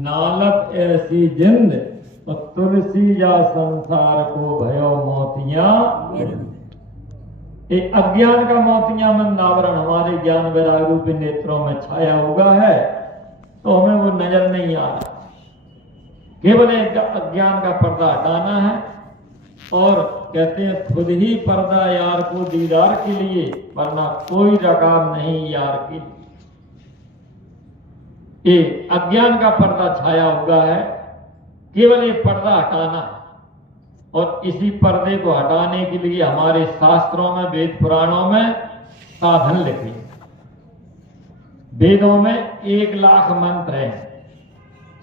नालत ऐसी जिंद तो तुलसी या संसार को भयो मोतियां। एक अज्ञान का मोतियां मंद आवरण हमारे ज्ञान वैराग रूपी नेत्रों में छाया हुआ है, तो हमें वो नजर नहीं आ रहा। केवल एक अज्ञान का पर्दा हटाना है, और कहते हैं खुद ही पर्दा यार को दीदार के लिए, वरना कोई रकाब नहीं यार के लिए। ये अज्ञान का पर्दा छाया हुआ है, केवल ये पर्दा हटाना। और इसी पर्दे को हटाने के लिए हमारे शास्त्रों में, वेद पुराणों में साधन लिखे। वेदों में 1,00,000 मंत्र हैं,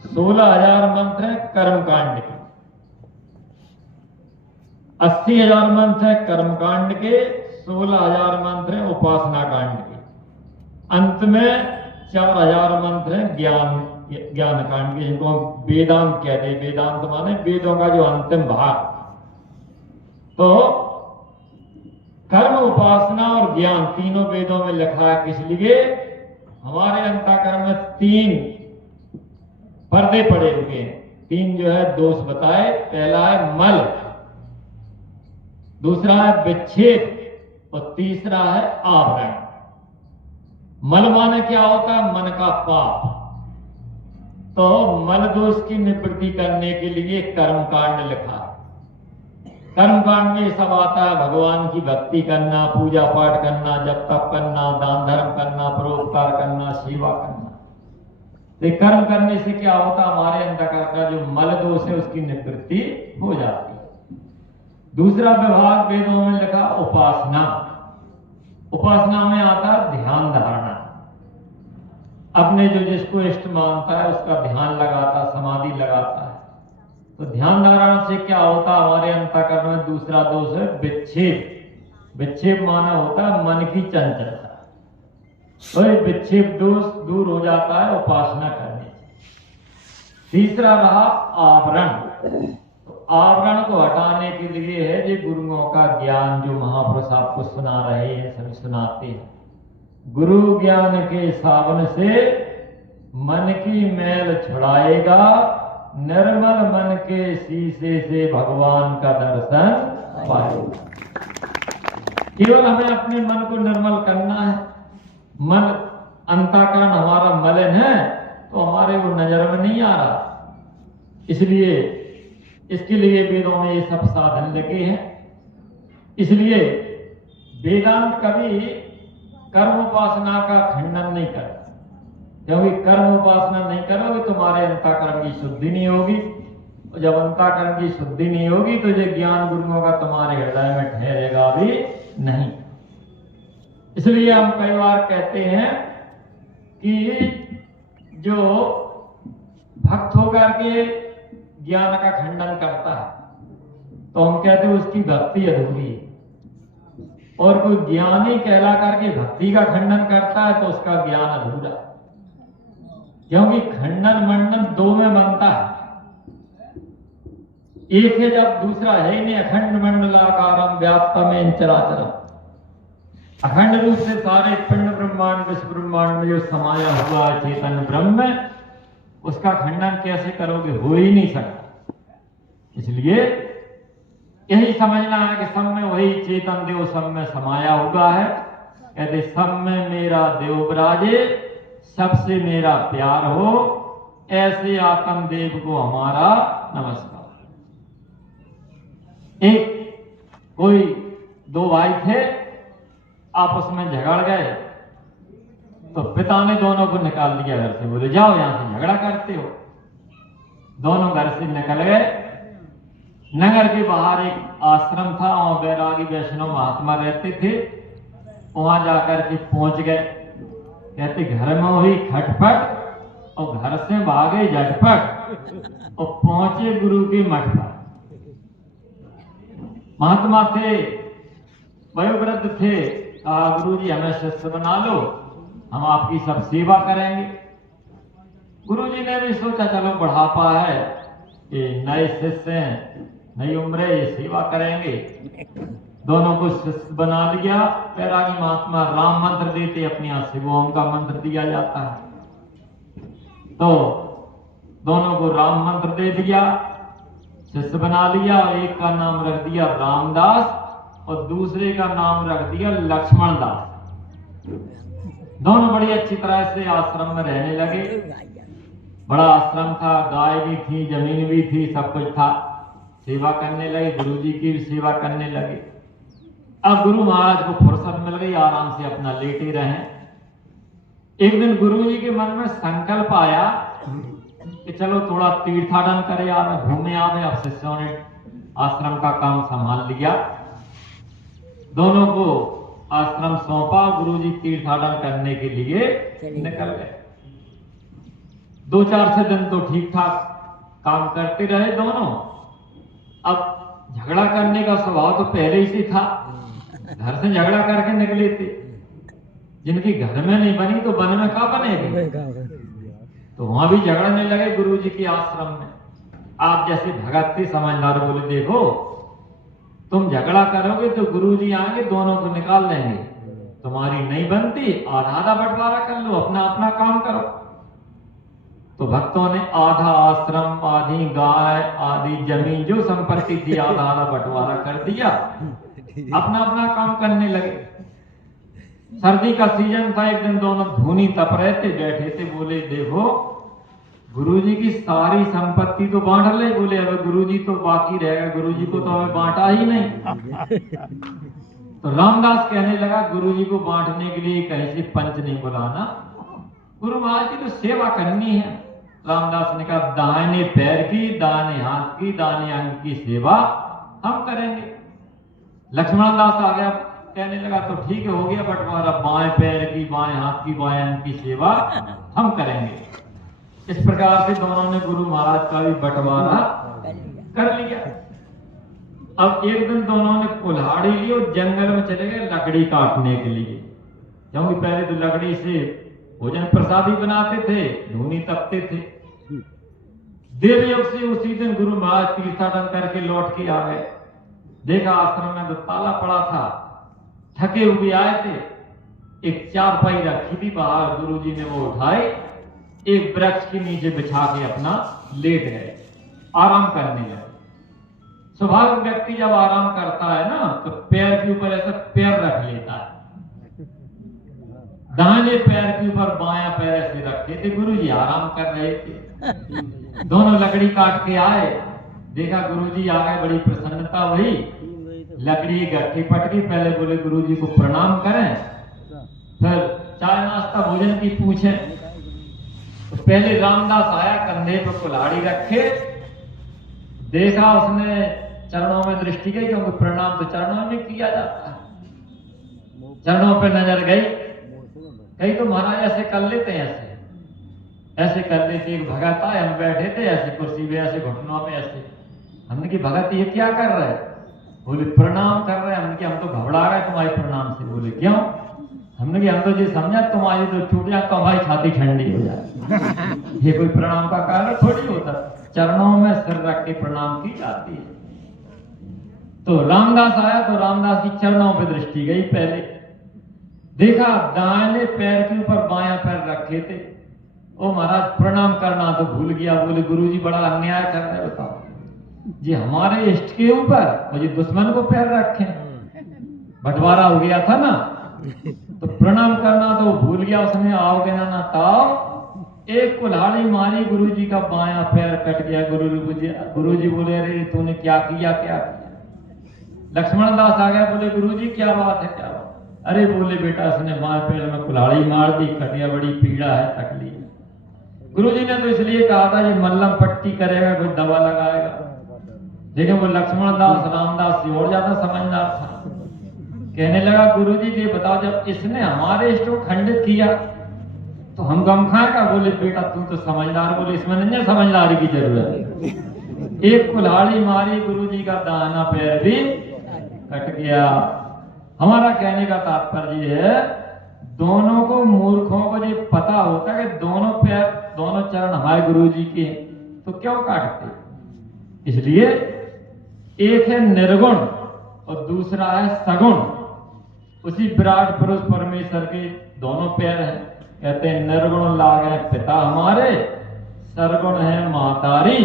16,000 मंत्र हैं कर्मकांड के, 80,000 मंत्र हैं कर्मकांड के, 16,000 मंत्र हैं उपासना कांड के, अंत में 4,000 मंत्र हैं ज्ञान कांड के, जिनको वेदांत कहते हैं। वेदांत माने वेदों का जो अंतिम भाग। तो कर्म, उपासना और ज्ञान तीनों वेदों में लिखा है। किस लिए? हमारे अंतःकरण में 3 पर्दे पड़े हुए हैं। 3 जो है दोष बताए। पहला है मल, दूसरा है विच्छेद और तीसरा है आवरण। मल माने क्या होता है? मन का पाप। तो मल दोष की निवृत्ति करने के लिए कर्मकांड लिखा। कर्मकांड में सब आता है, भगवान की भक्ति करना, पूजा पाठ करना, जप तप करना, दान धर्म करना, परोपकार करना, सेवा करना। तो कर्म करने से क्या होता है? हमारे अंतःकरण का जो मल दोष है उसकी निवृत्ति हो जाती है। दूसरा विभाग वेदों में लिखा उपासना। उपासना में आता है ध्यान धारणा। अपने जो जिसको इष्ट मानता है उसका ध्यान लगाता, समाधि लगाता है। तो ध्यान धारणा से क्या होता है? हमारे अंतःकरण में दूसरा दोष है विक्षेप। विक्षेप माना होता है मन की चंचलता। तो ये विक्षेप दोष दूर हो जाता है उपासना करने से। तीसरा रहा आवरण। तो आवरण को हटाने के लिए है जो गुरुओं का ज्ञान, जो महापुरुष आपको सुना रहे हैं, सभी सुनाते हैं। गुरु ज्ञान के सावन से मन की मैल छुड़ाएगा, निर्मल मन के शीशे से भगवान का दर्शन पाएगा। केवल हमें अपने मन को निर्मल करना है। मन, अंतःकरण हमारा मलिन है तो हमारे वो नजर में नहीं आ रहा। इसलिए इसके लिए वेदों में ये सब साधन लगे हैं। इसलिए वेदांत कभी कर्म उपासना का खंडन नहीं करता, क्योंकि कर्म उपासना नहीं करोगे तुम्हारे अंतःकरण की शुद्धि नहीं होगी। और जब अंतःकरण की शुद्धि नहीं होगी तो ये ज्ञान गुरुओं का तुम्हारे हृदय में ठहरेगा भी नहीं। इसलिए हम कई बार कहते हैं कि जो भक्त होकर के ज्ञान का खंडन करता है तो हम कहते हैं उसकी भक्ति अधूरी है। और कोई ज्ञानी कहला करके भक्ति का खंडन करता है तो उसका ज्ञान अधूरा है। क्योंकि खंडन मंडन 2 में बनता है। एक है जब, दूसरा है ही नहीं। अखंड मंडलाकारम व्याप्तम चराचरम। अखंड रूप से सारे पिंड ब्रह्मांड, विश्व ब्रह्मांड में जो समाया हुआ चेतन ब्रह्म, उसका खंडन कैसे करोगे? हो ही नहीं सकता। इसलिए यही समझना है कि सब में वही चेतन देव सब में समाया हुआ है। कहते सब में मेरा देव विराजे, सबसे मेरा प्यार हो, ऐसे आत्म देव को हमारा नमस्कार। एक कोई 2 भाई थे, आपस में झगड़ गए तो पिता ने दोनों को निकाल दिया घर से। बोले जाओ यहां से, झगड़ा करते हो। दोनों घर से निकल गए। नगर के बाहर एक आश्रम था, वहां बैरागी वैष्णव महात्मा रहते थे। वहां जाकर के पहुंच गए। कहते घर में हुई खटपट और घर से भागे झटपट और पहुंचे गुरु के मठ पर। महात्मा थे, वयोवृद्ध थे। कहा गुरु जी हमें शिष्य बना लो, हम आपकी सब सेवा करेंगे। गुरु जी ने भी सोचा चलो बुढ़ापा है, ये नए शिष्य हैं, नई उम्र है, ये सेवा करेंगे। दोनों को शिष्य बना लिया। बैरागी महात्मा राम मंत्र देते, अपने यहां शिवोम का मंत्र दिया जाता है। तो दोनों को राम मंत्र दे दिया, शिष्य बना लिया, और एक का नाम रख दिया रामदास और दूसरे का नाम रख दिया लक्ष्मण दास। दोनों बड़ी अच्छी तरह से आश्रम में रहने लगे। बड़ा आश्रम था, गाय भी थी, जमीन भी थी, सब कुछ था। सेवा करने लगे, गुरुजी की भी सेवा करने लगे। अब गुरु महाराज को फुर्सत मिल गई, आराम से अपना लेटे रहे। एक दिन गुरुजी के मन में संकल्प आया कि चलो थोड़ा तीर्थाटन करे आवे, घूमे आवे। अब शिष्यों ने आश्रम का काम संभाल लिया, दोनों को आश्रम सौंपा, गुरुजी तीर्थाटन करने के लिए निकल गए। 2-4 दिन तो ठीक ठाक काम करते रहे दोनों। अब झगड़ा करने का स्वभाव तो पहले ही से था, घर से झगड़ा करके निकले थे। जिनकी घर में नहीं बनी तो वन में क्या बनेगी, तो वहां भी झगड़ने लगे गुरुजी के आश्रम में। आप जैसे भगत थे, समझदार, बोले देखो तुम झगड़ा करोगे तो गुरुजी आएंगे, दोनों को निकाल लेंगे, तुम्हारी नहीं बनती और आधा बंटवारा कर लो, अपना अपना काम करो। तो भक्तों ने आधा आश्रम, आधी गाय, आधी जमीन, जो संपत्ति थी आधा आधा बंटवारा कर दिया, अपना अपना काम करने लगे। सर्दी का सीजन था, एक दिन दोनों धूनी तप रहे थे, बैठे थे, बोले देखो गुरुजी की सारी संपत्ति तो बांट ले। बोले अब गुरुजी तो बाकी रहेगा, गुरुजी को तो हमें बांटा ही नहीं। तो रामदास कहने लगा गुरुजी को बांटने के लिए कहीं से पंच नहीं बुलाना, गुरु महाराज की तो सेवा करनी है। रामदास ने कहा दाहिने पैर की, दाहिने हाथ की, दाहिने अंग की सेवा हम करेंगे। लक्ष्मण दास आ गया, कहने लगा तो ठीक है, हो गया बंटवारा, बाएं पैर की, बाएं हाथ की, बाएं अंग की सेवा हम करेंगे। इस प्रकार से दोनों ने गुरु महाराज का भी बंटवारा कर लिया। अब एक दिन दोनों ने कुल्हाड़ी ली और जंगल में चले गए लकड़ी काटने के लिए, क्योंकि पहले तो लकड़ी से भोजन प्रसादी बनाते थे, धूनी तपते थे। देवयोग से उसी दिन गुरु महाराज तीर्थाटन करके लौट के आ गए। देखा आश्रम में तो ताला पड़ा था, थके हुए आए थे। एक चारपाई रखी थी बाहर, गुरुजी ने वो उठाई, एक वृक्ष के नीचे बिछा के अपना लेट गए, आराम करने लगे। स्वाभाविक व्यक्ति जब आराम करता है ना तो पैर के ऊपर ऐसा पैर रख लेता है। दाहिने पैर के ऊपर बायां पैर ऐसे रखे थे, गुरुजी आराम कर रहे थे। दोनों लकड़ी काट के आए, देखा गुरुजी आ गए, बड़ी प्रसन्नता हुई। लकड़ी गट्ठी पटकी, पहले बोले गुरुजी को प्रणाम करें, फिर चाय नाश्ता भोजन की पूछे। तो पहले रामदास आया, कंधे पर कुल्हाड़ी रखे, देखा उसने चरणों में दृष्टि गई, क्योंकि प्रणाम तो चरणों में किया जाता है। चरणों पे नजर गई, कहीं तो महाराज ऐसे कर लेते हैं, ऐसे कर लेते। एक भगत आए, हम बैठे थे ऐसे कुर्सी पे, ऐसे घुटनों पे ऐसे। हमने की भगत ये क्या कर रहे? बोले प्रणाम कर रहे हैं। हमने की हम तो घबरा गए तुम्हारे प्रणाम से। बोले क्यों? हमने की हम तो ये समझा तुम्हारी तो छूट जाए तो हमारी छाती ठंडी हो जाए। ये कोई प्रणाम का कारण थोड़ी होता, चरणों में सिर रख के प्रणाम की जाती है। तो रामदास आया तो रामदास की चरणों पे दृष्टि गई, पहले देखा दाहिने पैर के ऊपर बायां पैर रखे थे। ओ महाराज प्रणाम करना तो भूल गया। बोले गुरुजी बड़ा अन्याय कर रहे, बताओ जी हमारे इष्ट के ऊपर मुझे दुश्मन को पैर रखे, बंटवारा हो गया था ना, तो प्रणाम करना तो भूल गया उसने। आओगे ना ताओ, एक कुल्हाड़ी मारी, गुरुजी का बायां पैर कट गया। गुरुजी बोले अरे तूने क्या किया, क्या किया? लक्ष्मण दास आ गया, बोले गुरुजी क्या बात है, क्या बात? अरे बोले बेटा उसने बाएं पैर में कुल्हाड़ी मार दी, कट गया, बड़ी पीड़ा है, तकलीफ। गुरुजी ने तो इसलिए कहा था ये मल्लम पट्टी करेगा, कोई दवा लगाएगा। लेकिन वो लक्ष्मण दास रामदास से और ज्यादा समझदार था। कहने लगा गुरुजी ये बताओ, जब इसने हमारे इष्ट को खंडित किया तो हम गम खाएगा? बोले बेटा तू तो समझदार, बोले इसमें नहीं समझदारी की जरूरत। एक कुल्हाड़ी मारी, गुरुजी का दाहिना पैर भी कट गया। हमारा कहने का तात्पर्य है दोनों को, मूर्खों को ये पता होता है कि दोनों पैर, दोनों चरण हमारे गुरुजी के, तो क्यों काटते? इसलिए एक है निर्गुण और दूसरा है सगुण। उसी विराट पुरुष परमेश्वर के दोनों पैर हैं। कहते हैं निर्गुण लागे पिता हमारे, सरगुण है मातारी,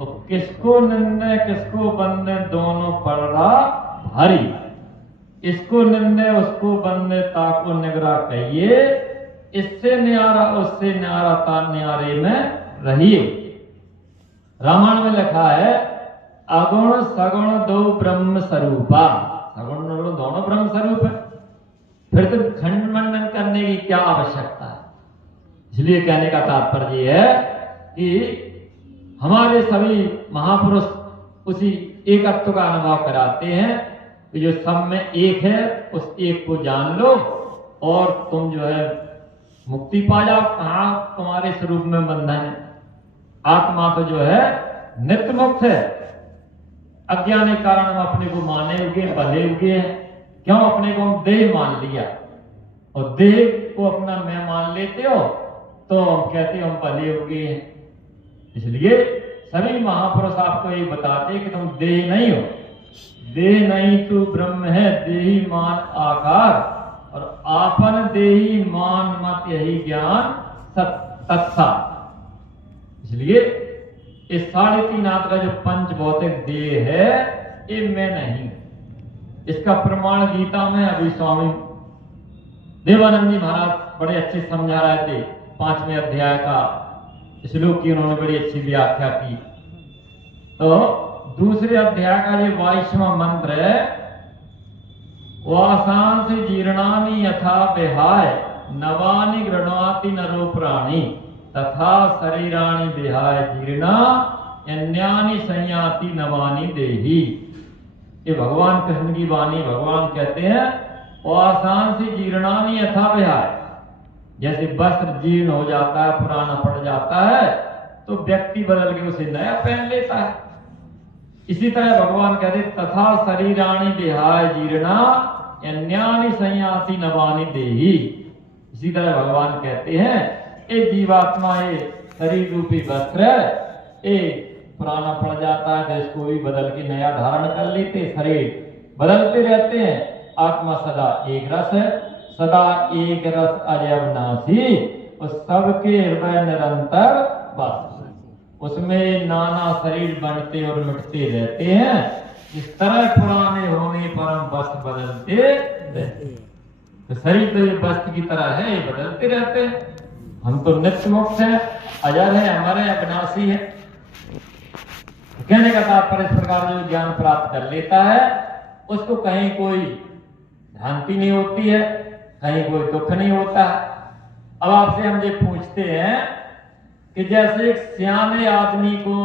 और किसको निंदे किसको बंदे दोनों पड़ रहा भारी। इसको निंदे उसको बंदे ताको निगरा कहिए, इससे न्यारा उससे न्यारा ता न्यारे में रहिए। रामायण में लिखा है अगुण सगुण दो ब्रह्म स्वरूपा। सगुण निर्गुण दोनों ब्रह्म स्वरूप है, फिर तो खंड मंडन करने की क्या आवश्यकता है। इसलिए कहने का तात्पर्य यह है कि हमारे सभी महापुरुष उसी एकत्व का अनुभव कराते हैं कि जो सब में एक है उस एक को जान लो और तुम जो है मुक्ति पा जाओ। कहां तुम्हारे स्वरूप में बंधन है, आत्मा तो जो है नित्य मुक्त है। अज्ञान के कारण हम अपने को माने हुए बंधे हुए हैं। क्यों? अपने को हम देह मान लिया, और देह को अपना मैं मान लेते हो तो हम कहते हो हम बंधे हुए हैं। इसलिए सभी महापुरुष आपको ये बताते कि तुम देह नहीं हो, देह नहीं तू ब्रह्म है, देही मान आकार, और आपन देही मान मत यही ज्ञान तत्सा। इसलिए इस 3.5 आत्मा का जो पंच भौतिक देह है ये मैं नहीं। इसका प्रमाण गीता में अभी स्वामी देवानंद जी महाराज बड़े अच्छे समझा रहे थे। 5वें अध्याय का श्लोक की उन्होंने बड़ी अच्छी व्याख्या की। तो दूसरे अध्याय का ये 22वां मंत्र है, वासांस जीर्णानि यथा विहाय नवानि गृह्णाति नरो प्राणी तथा शरीराणि विहाय जीर्णा अन्यानि संयाति नवानि देहि। ये भगवान कृष्ण की वाणी। भगवान कहते हैं वासांस जीर्णानि यथा विहाय, जैसे वस्त्र जीर्ण हो जाता है, पुराना पड़ जाता है, तो व्यक्ति बदल के उसे नया पहन लेता है। इसी तरह भगवान कहते तथा शरीराणि विहाय जीर्णा अन्यानि संयाति नवानि देहि। इसी तरह भगवान कहते हैं ये जीवात्मा ये शरीर रूपी वस्त्र है, ये पुराना पड़ जाता है तो इसको भी बदल के नया धारण कर लेते। शरीर बदलते रहते हैं, आत्मा सदा एक रस है, सदा एक रस अजयविनाशी, और सबके हृदय निरंतर बस। उसमें नाना शरीर बनते और मिटते रहते हैं। इस तरह पुराने होने पर हम वस्त्र बदलते रहते हैं। तो शरीर तो ये वस्त्र की तरह है, ये बदलते रहते हैं। हम तो नित्य मुक्त है, अजर है, हमारे अविनाशी है। तो कहने का तात्पर्य इस प्रकार जो ज्ञान प्राप्त कर लेता है उसको कहीं कोई भ्रांति नहीं होती है, कहीं कोई दुख नहीं होता है। अब आपसे हम ये पूछते हैं कि जैसे एक सियाने आदमी को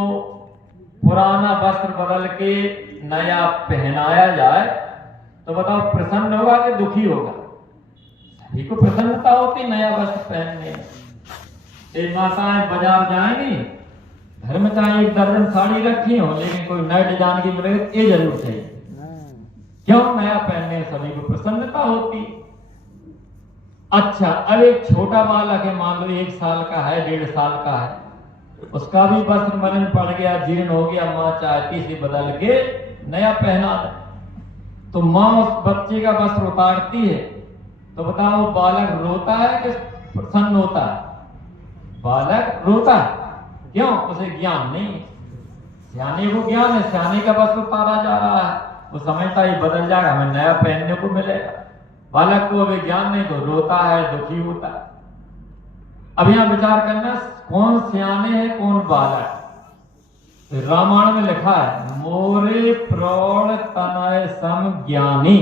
पुराना वस्त्र बदल के नया पहनाया जाए तो बताओ प्रसन्न होगा कि दुखी होगा? सभी को प्रसन्नता होती नया वस्त्र पहनने में। एक माताएं बाजार जाएंगी, घर में चाहे 1 दर्जन साड़ी रखी हो, लेकिन कोई नए डिजाइन की मिले ये जरूर चाहिए। क्यों? नया पहनने सभी को प्रसन्नता होती। अच्छा, अब एक छोटा बालक है, मान लो 1 साल का है, 1.5 साल का है, उसका भी वस्त्र मलिन पड़ गया, जीर्ण हो गया, माँ चाहती से बदल के नया पहना दे, तो माँ उस बच्चे का वस्त्र उतारती है, तो बताओ बालक रोता है कि प्रसन्न होता है? बालक रोता है। क्यों? उसे ज्ञान नहीं है। सियाने को ज्ञान है, सियाने का वस्त्र उतारा जा रहा है, वो समझता है बदल जाएगा, हमें नया पहनने को मिलेगा। बालक को अभी ज्ञान नहीं तो रोता है, दुखी होता है। अब यहां विचार करना कौन सियाने है कौन बालक। रामायण में लिखा है मोरे प्रौढ़ तनय सम ज्ञानी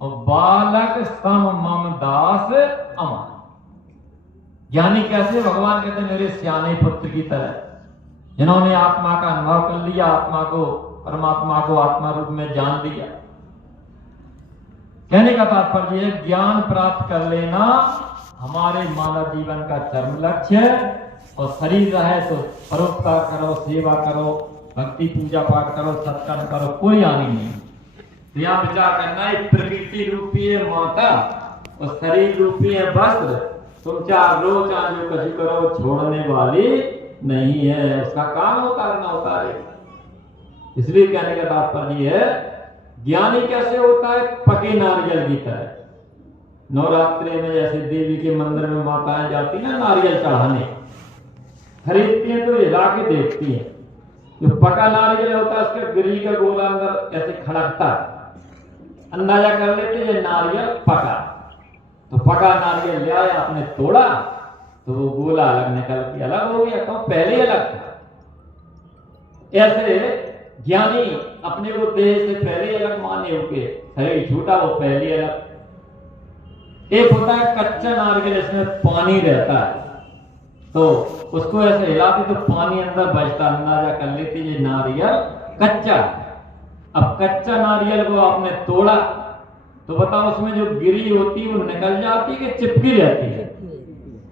और बालक सम मम दास अमर। ज्ञानी कैसे? भगवान कहते हैं मेरे सियाने पुत्र की तरह, जिन्होंने आत्मा का अनुभव कर लिया, आत्मा को परमात्मा को आत्मा रूप में जान लिया। कहने का तात्पर्य है ज्ञान प्राप्त कर लेना हमारे मानव जीवन का चरम लक्ष्य है। और शरीर रहे तो परोपकार करो, सेवा करो, भक्ति पूजा पाठ करो, सत्कर्म करो, कोई हानि नहीं। तो यहाँ विचार करना है प्रकृति रूपी है माता और शरीर रूपी है वस्त्र, तुम चाहे रो चाहे जो कुछ करो छोड़ने वाली नहीं है, उसका काम उतारना उतारेगा। इसलिए कहने का तात्पर्य है ज्ञानी कैसे होता है? पके नारियल की तरह। नवरात्रि में जैसे देवी के मंदिर में माताएं जाती ना नारियल चढ़ाने, खरीदती हैं तो हिला के देखती हैं। जो पका नारियल होता है उसके गिरी का गोला अंदर ऐसे खड़कता है, अंदाजा कर लेते ये नारियल पका। तो पका नारियल ले आया, आपने तोड़ा तो वो गोला अलग निकल के अलग हो गया, तो पहले अलग था। ऐसे ज्ञानी अपने को देह से पहले अलग माने होके, शरीर छूटा वो पहले अलग। एक होता है कच्चा नारियल, इसमें पानी रहता है, तो उसको ऐसे हिलाते तो पानी अंदर बचता, अंदाजा कर लेती ये नारियल कच्चा। अब कच्चा नारियल को आपने तोड़ा तो बताओ उसमें जो गिरी होती है वो निकल जाती है कि चिपकी रहती है?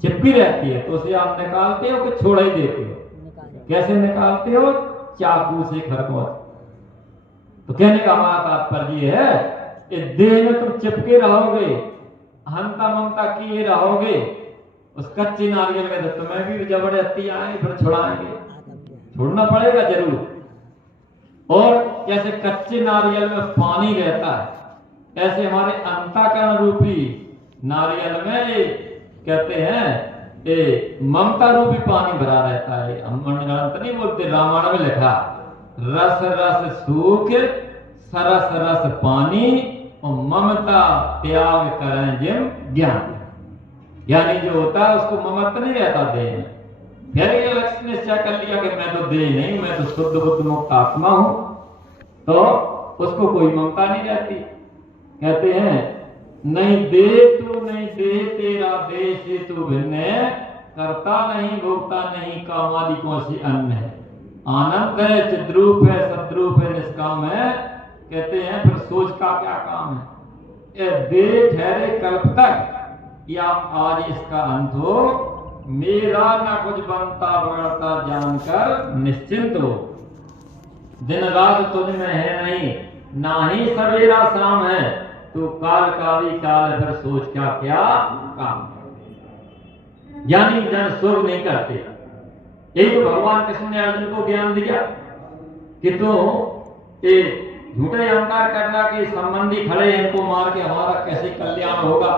चिपकी रहती है। तो उसे आप निकालते हो कि छोड़ ही देते हो? कैसे निकालते हो? चाकू से, खरगोश। तो कहने का हमारा तात्पर्य है कि देह में तुम चिपके रहोगे, हंता मंता किए रहोगे उस कच्चे नारियल में, तो तुम्हें भी जबरदस्ती आएंगे, फिर छुड़ाएंगे, छोड़ना पड़ेगा जरूर। और जैसे कच्चे नारियल में पानी रहता है, ऐसे हमारे अंतःकरण रूपी नारियल में कहते हैं ममता रूपी पानी भरा रहता है। हम गणत नहीं बोलते, रामायण में लिखा रस रस सूख सरस रस पानी और ममता त्याग करें जिम ज्ञान। यानी जो होता है उसको ममत्व नहीं रहता देह में। फिर ये लक्ष्य निश्चय कर लिया कि मैं तो देह नहीं, मैं तो शुद्ध बुद्ध मुक्त आत्मा हूं, तो उसको कोई ममता नहीं रहती। कहते हैं नहीं दे तू नहीं दे तेरा देह से तू भिन्न, करता नहीं भोगता नहीं कामादिकों से अन्य है, आनंद है चिद्रूप है सद्रूप है निष्काम है। कहते हैं फिर सोच का क्या काम है? ये दे ठहरे कल्प तक या आज इसका अंत हो, मेरा ना कुछ बनता बढ़ता जानकर निश्चिंत हो। दिन रात तुझ में है नहीं, ना ही सवेरा शाम है, तो काल का भी काल फिर सोच क्या क्या काम। यानी जन शोक नहीं करते। यही तो भगवान कृष्ण ने अर्जुन को ज्ञान दिया कि तो झूठे अहंकार करना कि संबंधी खड़े इनको मार के हमारा कैसे कल्याण होगा।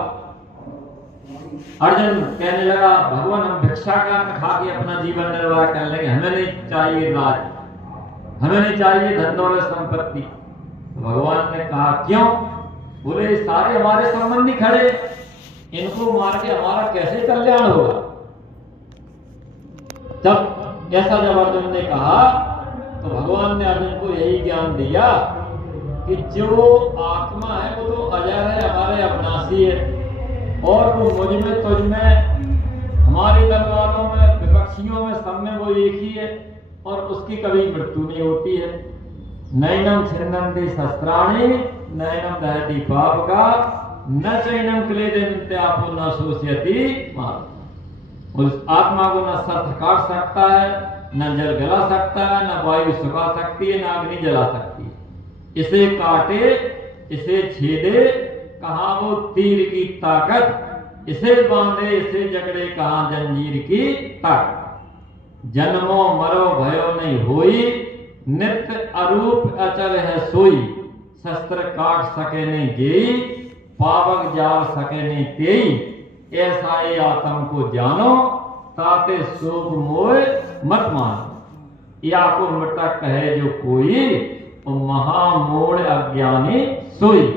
अर्जुन कहने लगा भगवान हम भिक्षा का खा के अपना जीवन निर्वाह कर लेंगे, हमें नहीं चाहिए राज, हमें नहीं चाहिए धन दौलत संपत्ति। तो भगवान ने कहा क्यों? बोले सारे हमारे संबंधी खड़े, इनको मार के हमारा कैसे कल्याण होगा। जब ऐसा जब अर्जुन ने कहा तो भगवान ने अर्जुन को यही ज्ञान दिया कि जो आत्मा है वो तो अजर है, हमारे अविनाशी है, और वो मुझ में तुझ में हमारे दल वालों में विपक्षियों में सब में वो एक ही है, और उसकी कभी मृत्यु नहीं होती है। नैनम छिन्नन्ति शस्त्राणि नैनम दहति पाप का न चैनम क्लेदन्त्यापो न शोष्यति मार। उस आत्मा को न शस्त्र काट सकता है, न जल गला सकता है, न वायु सुखा सकती है, न अग्नि जला सकती है। इसे काटे इसे छेदे कहाँ वो तीर की ताकत, इसे बांधे इसे जकड़े कहाँ जंजीर की ताकत। जन्मो मरो भयो नहीं होई, नित्य अरूप अचल है सोई, शस्त्र काट सके नहीं जेई, पावक जाल सके नहीं तेई। ऐसा ये आत्म को जानो ताते शोक मोह मत मानो। या को मृतक कहे जो कोई, तो महामूढ़ अज्ञानी सोई।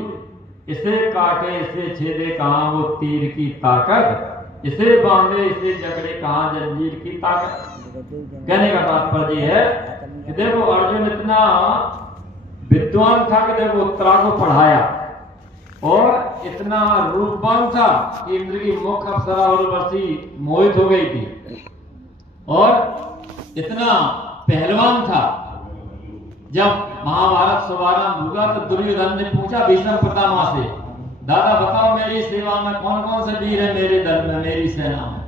इसे काटे इसे छेदे कहाँ वो तीर की ताकत, इसे बांधे इसे जकड़े कहाँ जंजीर की ताकत। कहने का तात्पर्य है कि देखो अर्जुन इतना विद्वान था कि देखो उत्तरा को पढ़ाया, और इतना रूपवान था कि इंद्र की मुख अप्सरा उर्वशी मोहित हो गई थी, और इतना पहलवान था। जब महाभारत शुभारंभ हुआ तो दुर्योधन ने पूछा भीष्म पितामह से, दादा बताओ मेरी सेवा में कौन कौन से वीर है मेरे दल में, मेरी सेना में।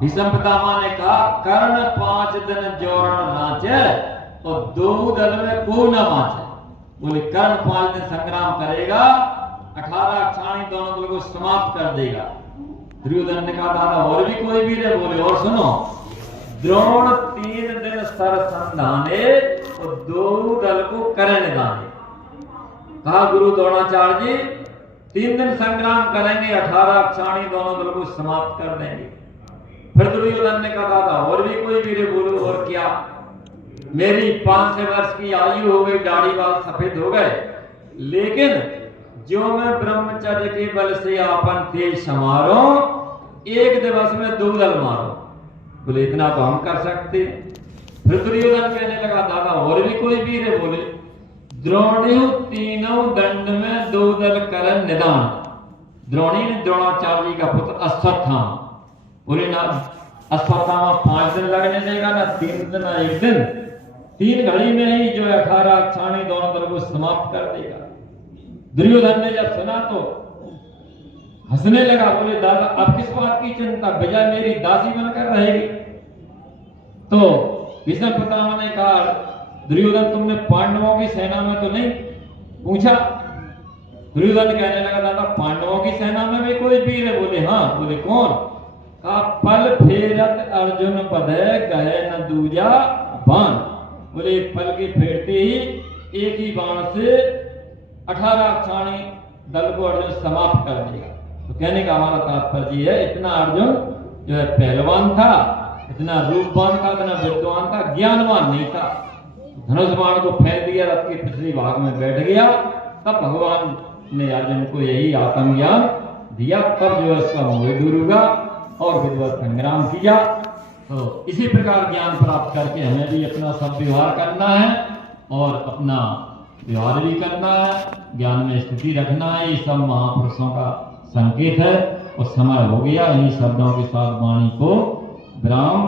भीष्म पितामह ने कहा कर्ण 5 दिन जोरण नाचे और 2 दल में को न माचे। बोले कर्ण 5 दिन संग्राम करेगा, 18 अक्षाणी दोनों दल को समाप्त कर देगा। दुर्योधन ने कहा दादा और भी कोई वीर है? बोले और सुनो, द्रोण 3 दिन सर संधाने और 2 दल को करण दाने। कहा गुरु द्रोणाचार्य जी 3 दिन संग्राम करेंगे, 18 अक्षाणी दोनों दल को समाप्त कर देंगे। फिर दुर्योधन ने कहा दादा और भी कोई वीर बोलो और क्या, मेरी 500 वर्ष की आयु हो गई, दाढ़ी बाल सफेद हो गए, लेकिन जो मैं ब्रह्मचर्य के बल से आपन तेज समारो, एक दिवस में 2 दल मारो। बोले इतना तो हम कर सकते। फिर दुर्योधन कहने लगा दादा और भी कोई वीर है? बोले द्रोणियों तीनों दंड में 2 दल कर निदान। द्रोणी ने द्रोणाचार्य का पुत्र अश्वत्थामा। बोले ना अश्वत्थामा 5 दिन लगने देगा, ना 3 दिन ना 1 दिन, 3 घड़ी में ही जो 18 अक्षाणी दोनों दल को समाप्त कर देगा। दुर्योधन ने जब सुना तो हंसने लगा। बोले दादा अब किस बात की चिंता, विजय मेरी दासी बनकर रहेगी। तो भीष्म पितामह ने कहा दुर्योधन तुमने पांडवों की सेना में तो नहीं पूछा? दुर्योधन कहने लगा दादा पांडवों की सेना में भी कोई वीर है? बोले हाँ। बोले कौन? कहा पल फेरत अर्जुन पदे कहे न दूजा बाण। बोले पल के फेरते ही एक ही बाण से 18 अक्षाणी दल को अर्जुन समाप्त कर देगा। तो कहने का हमारा तात्पर्य है इतना अर्जुन जो है पहलवान था, इतना रूपवान था, इतना विद्वान था, ज्ञानवान नहीं था। धनुष बाण को फेंक दिया, रथ के पिछले भाग में बैठ गया, तब भगवान ने अर्जुन को यही आत्मज्ञान दिया, तब जो इसका मोह दूर हुआ और विधिवत संग्राम किया। तो इसी प्रकार ज्ञान प्राप्त करके हमें भी अपना सब व्यवहार करना है और अपना व्यवहार भी करना है, ज्ञान में स्थिति रखना है। ये सब महापुरुषों का संकेत है। और समय हो गया, इन्हीं शब्दों के साथ वाणी को विराम